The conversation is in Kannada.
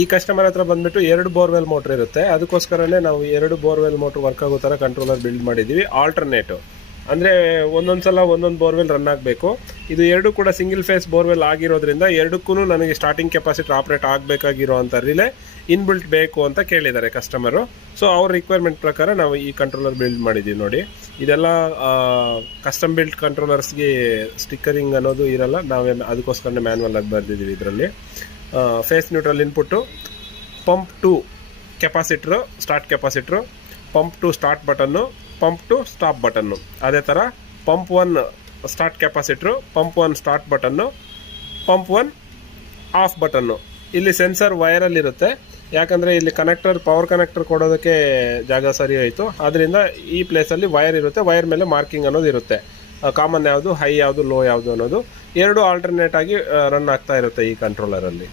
ಈ ಕಸ್ಟಮರ್ ಹತ್ರ ಬಂದ್ಬಿಟ್ಟು 2 ಬೋರ್ವೆಲ್ ಮೋಟರ್ ಇರುತ್ತೆ. ಅದಕ್ಕೋಸ್ಕರನೇ ನಾವು 2 ಬೋರ್ವೆಲ್ ಮೋಟರ್ ವರ್ಕ್ ಆಗೋ ಥರ ಕಂಟ್ರೋಲರ್ ಬಿಲ್ಡ್ ಮಾಡಿದ್ದೀವಿ. ಆಲ್ಟರ್ನೇಟಿವ್ ಅಂದರೆ ಒಂದೊಂದ್ಸಲ ಒಂದೊಂದು ಬೋರ್ವೆಲ್ ರನ್ ಆಗಬೇಕು. ಇದು 2 ಕೂಡ ಸಿಂಗಲ್ ಫೇಸ್ ಬೋರ್ವೆಲ್ ಆಗಿರೋದ್ರಿಂದ 2ಕ್ಕೂ ನನಗೆ ಸ್ಟಾರ್ಟಿಂಗ್ ಕೆಪಾಸಿಟರ್ ಆಪ್ರೇಟ್ ಆಗಬೇಕಾಗಿರೋ ಅಂಥ ರಿಲೇ ಇನ್ಬಿಲ್ಟ್ ಬೇಕು ಅಂತ ಕೇಳಿದ್ದಾರೆ ಕಸ್ಟಮರು. ಸೊ ಅವ್ರ ರಿಕ್ವೈರ್ಮೆಂಟ್ ಪ್ರಕಾರ ನಾವು ಈ ಕಂಟ್ರೋಲರ್ ಬಿಲ್ಡ್ ಮಾಡಿದ್ದೀವಿ. ನೋಡಿ, ಇದೆಲ್ಲ ಕಸ್ಟಮ್ ಬಿಲ್ಡ್ ಕಂಟ್ರೋಲರ್ಸ್ಗೆ ಸ್ಟಿಕ್ಕರಿಂಗ್ ಅನ್ನೋದು ಇರಲ್ಲ, ನಾವೇ ಅದಕ್ಕೋಸ್ಕರನೇ ಮ್ಯಾನ್ಯಲ್ ಆಗಿ ಬರೆದಿದ್ದೀವಿ. ಇದರಲ್ಲಿ phase neutral input, pump two capacitor, start capacitor, pump two start button, pump two stop button. ಅದೇ ಥರ pump 1 start capacitor, pump 1 start button, pump 1 off button. ಇಲ್ಲಿ ಸೆನ್ಸರ್ ವೈರಲ್ಲಿರುತ್ತೆ, ಯಾಕಂದರೆ ಇಲ್ಲಿ ಕನೆಕ್ಟರ್ ಪವರ್ ಕನೆಕ್ಟರ್ ಕೊಡೋದಕ್ಕೆ ಜಾಗ ಸರಿ ಹೋಯಿತು. ಆದ್ದರಿಂದ ಈ ಪ್ಲೇಸಲ್ಲಿ ವೈರ್ ಇರುತ್ತೆ, ವೈರ್ ಮೇಲೆ ಮಾರ್ಕಿಂಗ್ ಅನ್ನೋದು ಇರುತ್ತೆ, ಕಾಮನ್ ಯಾವುದು, ಹೈ ಯಾವುದು, ಲೋ ಯಾವುದು ಅನ್ನೋದು. 2 ಆಲ್ಟರ್ನೇಟ್ ಆಗಿ ರನ್ ಆಗ್ತಾ ಇರುತ್ತೆ ಈ ಕಂಟ್ರೋಲರಲ್ಲಿ.